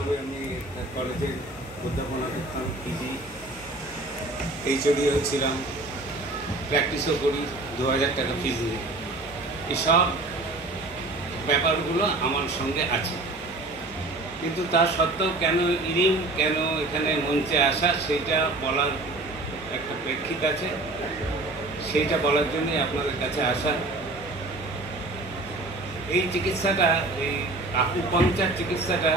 ভালোভাবে আমি কলেজে অধ্যাপনা করতাম, পিজি এইচওডি হয়েছিলাম, প্র্যাকটিসও করি, 2000 টাকা ফিজ নিয়ে। এসব ব্যাপারগুলো আমার সঙ্গে আছে, কিন্তু তা সত্ত্বেও কেন ইরিম, কেন এখানে মঞ্চে আসা, সেইটা বলার একটা প্রেক্ষিত আছে। সেইটা বলার জন্যই আপনাদের কাছে আসা। এই চিকিৎসাটা, এই আকুপাংচার চিকিৎসাটা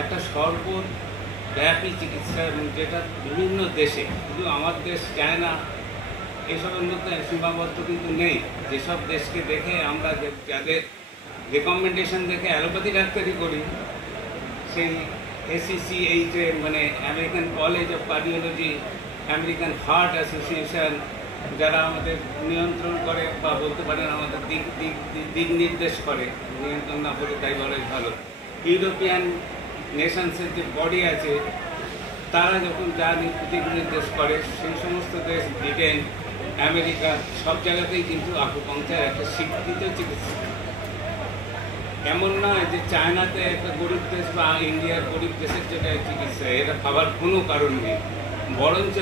একটা সর্বব্যাপী চিকিৎসা, এবং যেটা বিভিন্ন দেশে, শুধু আমার দেশ চায়না এসবের মধ্যে সীমাবদ্ধ কিন্তু নেই। যেসব দেশকে দেখে আমরা যাদের রেকমেন্ডেশন দেখে অ্যালোপ্যাথি ডাক্তারি করি, সেই ACCH মানে American college of cardiology, American heart association, যারা আমাদের নিয়ন্ত্রণ করে বা বলতে পারেন আমাদের দিক নির্দেশ করে, নিয়ন্ত্রণ না করে তাই বলাই ভালো, ইউরোপিয়ান নেশনসের যে বডি আছে তারা যখন যা দিক নির্দেশ করে, সেই সমস্ত দেশ, ব্রিটেন, আমেরিকা, সব জায়গাতেই কিন্তু আকুপাংচার একটা স্বীকৃত চিকিৎসা। এমন নয় যে চায়নাতে একটা গরিব দেশ বা ইন্ডিয়ার গরিব দেশের যেটা চিকিৎসা, এটা ভাবার কোনো কারণ নেই। বরঞ্চ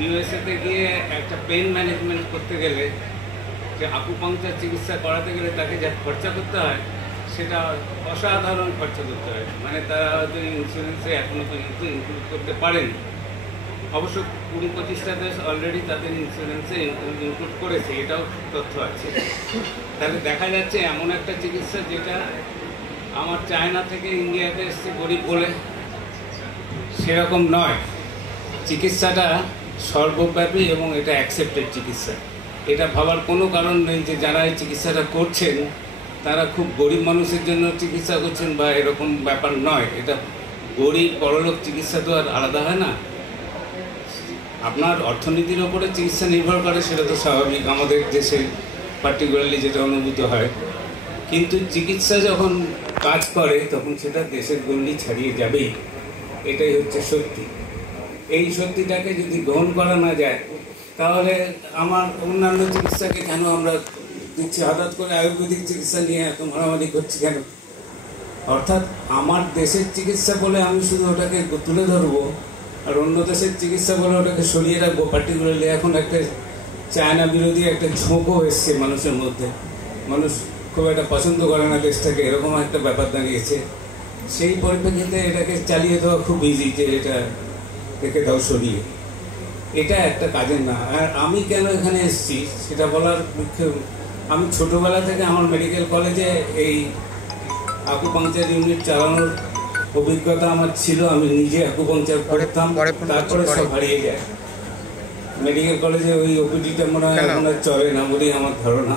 ইউএসএতে গিয়ে একটা পেন ম্যানেজমেন্ট করতে গেলে, যে আকুপাংচার চিকিৎসা করাতে গেলে তাকে যা খরচা করতে হয়, সেটা অসাধারণ খরচা করতে হয়। মানে তারা হয়তো ইন্স্যুরেন্সে এখনও পর্যন্ত ইনক্লুড করতে পারেন। অবশ্য 20-25টা দেশ অলরেডি তাদের ইন্স্যুরেন্সে ইনক্লুড করেছে, এটাও তথ্য আছে। তাহলে দেখা যাচ্ছে এমন একটা চিকিৎসা যেটা আমার চায়না থেকে ইন্ডিয়াতে এসছে গরিব বলে সেরকম নয়। চিকিৎসাটা সর্বব্যাপী এবং এটা অ্যাকসেপ্টেড চিকিৎসা। এটা ভাবার কোনো কারণ নেই যে যারা এই চিকিৎসাটা করছেন তারা খুব গরিব মানুষের জন্য চিকিৎসা করছেন বা এরকম ব্যাপার নয়। এটা গরিব বড়লোক চিকিৎসা তো আর আলাদা হয় না। আপনার অর্থনীতির ওপরে চিকিৎসা নির্ভর করে, সেটা তো স্বাভাবিক, আমাদের দেশে পার্টিকুলারলি যেটা অনুভূত হয়। কিন্তু চিকিৎসা যখন কাজ করে তখন সেটা দেশের গণ্ডি ছাড়িয়ে যাবেই, এটাই হচ্ছে সত্যি। এই সত্যিটাকে যদি গ্রহণ করা না যায়, তাহলে আমার অন্যান্য চিকিৎসাকে কেন আমরা দিচ্ছি, হঠাৎ করে আয়ুর্বেদিক চিকিৎসা নিয়ে এত মারামারি করছি কেন? অর্থাৎ আমার দেশের চিকিৎসা বলে আমি শুধু ওটাকে তুলে ধরবো, আর অন্য দেশের চিকিৎসা বলে ওটাকে সরিয়ে রাখবো। পার্টিকুলারলি এখন একটা চায়না বিরোধী একটা ঝোঁকও এসছে মানুষের মধ্যে, মানুষ খুব একটা পছন্দ করে না দেশটাকে, এরকম একটা ব্যাপার দাঁড়িয়েছে। সেই পরিপ্রেক্ষিতে এটাকে চালিয়ে দেওয়া খুব ইজি, যে এটা রেখে দাও সরিয়ে, এটা একটা কাজের না। আর আমি কেন এখানে এসেছি সেটা বলার মুখ্য, আমি ছোটোবেলা থেকে আমার মেডিকেল কলেজে এই আকুপাংচার ইউনিট চালানোর অভিজ্ঞতা আমার ছিল। আমি নিজে আকুপাংচার করতাম, তারপরে সব হারিয়ে যায়। মেডিকেল কলেজে ওই ওপিডিটা মনে হয় এখন আর চলে না বলেই আমার ধারণা।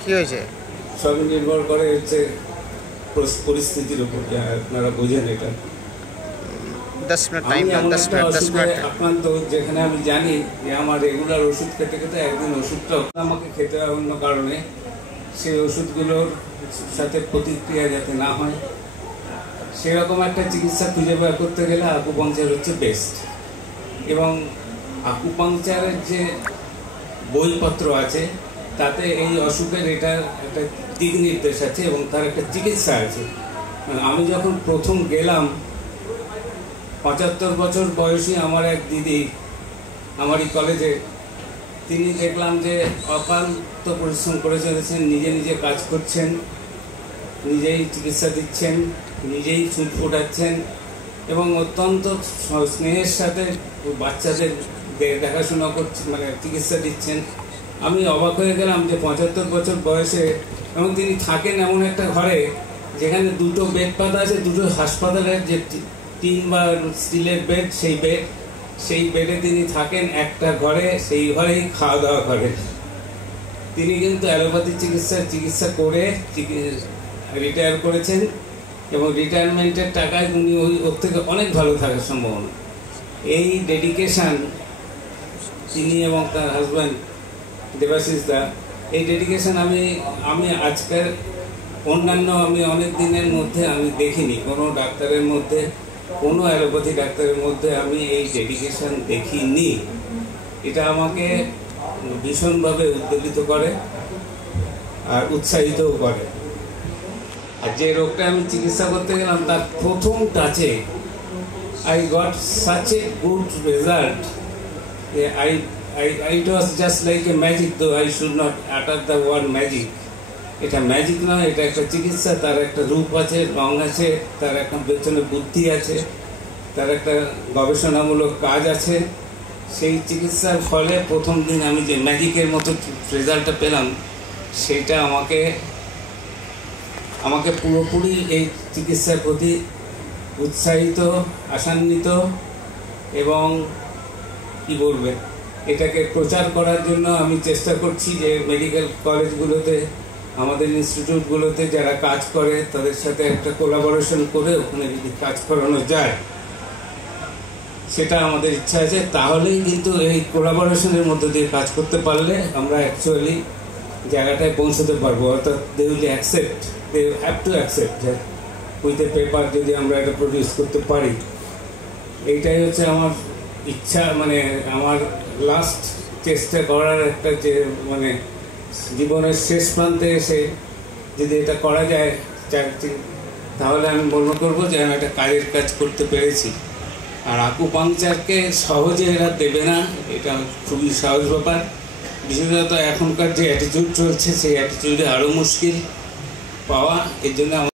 কি হয়েছে? সবই নির্ভর করে হচ্ছে পরিস্থিতির উপর, আপনারা বোঝেন এটা। আমি এমন একটা অসুখে আক্রান্ত যেখানে আমি জানি যে আমার রেগুলার ওষুধ খেতে খেতে একদিন ওষুধটা আমাকে খেতে হয় অন্য কারণে, সেই ওষুধগুলোর সাথে প্রতিক্রিয়া যাতে না হয়, সেরকম একটা চিকিৎসা খুঁজে বের করতে গেলে আকুপাংচার হচ্ছে বেস্ট। এবং আকুপাংচারের যে বইপত্র আছে তাতে এই অসুখের এটার একটা দিক নির্দেশ আছে এবং তার একটা চিকিৎসা আছে। আমি যখন প্রথম গেলাম, 75 বছর বয়সী আমার এক দিদি আমারই কলেজে, তিনি দেখলাম যে অক্লান্ত পরিশ্রম করে চলেছেন, নিজে নিজে কাজ করছেন, নিজেই চিকিৎসা দিচ্ছেন, নিজেই চুল ফোটাচ্ছেন এবং অত্যন্ত স্নেহের সাথে বাচ্চাদের দেখাশোনা করছেন, মানে চিকিৎসা দিচ্ছেন। আমি অবাক হয়ে গেলাম যে 75 বছর বয়সে, এবং তিনি থাকেন এমন একটা ঘরে যেখানে 2টো বেড পাতা আছে, 2টো হাসপাতালের যে 3 বা স্টিলের বেড, সেই বেডে তিনি থাকেন একটা ঘরে, সেই ঘরেই খাওয়া দাওয়া করেন। তিনি কিন্তু অ্যালোপ্যাথি চিকিৎসা করে রিটায়ার করেছেন এবং রিটায়ারমেন্টের টাকায় উনি ওর থেকে অনেক ভালো থাকার সম্ভাবনা। এই ডেডিকেশান তিনি এবং তার হাজব্যান্ড দেবাশিস দা, এই ডেডিকেশান আমি আজকের অন্যান্য আমি অনেক দিনের মধ্যে আমি দেখিনি কোনো ডাক্তারের মধ্যে, কোনো অ্যালোপ্যাথি ডাক্তারের মধ্যে আমি এই ডেডিকেশান দেখিনি। এটা আমাকে ভীষণভাবে উদ্বেলিত করে আর উৎসাহিতও করে। আর যে রোগটা আমি চিকিৎসা করতে গেলাম তার প্রথম টাচে I got such a good result. It was just like a magic, though I should not utter the word magic. এটা ম্যাজিক নয়, এটা একটা চিকিৎসা। তার একটা রূপ আছে, রং আছে, তার একটা পেছনে বুদ্ধি আছে, তার একটা গবেষণামূলক কাজ আছে। সেই চিকিৎসার ফলে প্রথম দিন আমি যে ম্যাজিকের মতো রেজাল্টটা পেলাম, সেইটা আমাকে পুরোপুরি এই চিকিৎসার প্রতি উৎসাহিত, আশান্বিত এবং কি বলবে, এটাকে প্রচার করার জন্য আমি চেষ্টা করছি যে মেডিকেল কলেজগুলোতে, আমাদের ইনস্টিটিউটগুলোতে যারা কাজ করে তাদের সাথে একটা কোলাবোরেশন করে ওখানে যদি কাজ করানো যায়, সেটা আমাদের ইচ্ছা আছে। তাহলেই কিন্তু এই কোলাবোরেশনের মধ্যে দিয়ে কাজ করতে পারলে আমরা অ্যাকচুয়ালি জায়গাটায় পৌঁছতে পারবো। অর্থাৎ they will accept, they have to accept with a paper যদি আমরা এটা প্রডিউস করতে পারি। এইটাই হচ্ছে আমার ইচ্ছা, মানে আমার লাস্ট চেষ্টা করার একটা, যে মানে জীবনের শেষ প্রান্তে এসে যদি এটা করা যায় তাহলে আমি মনে করবো যে আমি একটা কাজের কাজ করতে পেরেছি। আর আকুপাংচারকে সহজে এরা দেবে না, এটা খুবই সহজ ব্যাপার। বিশেষত এখনকার যে অ্যাটিটিউড চলছে, সেই অ্যাটিটিউডে আরও মুশকিল পাওয়া। এর জন্য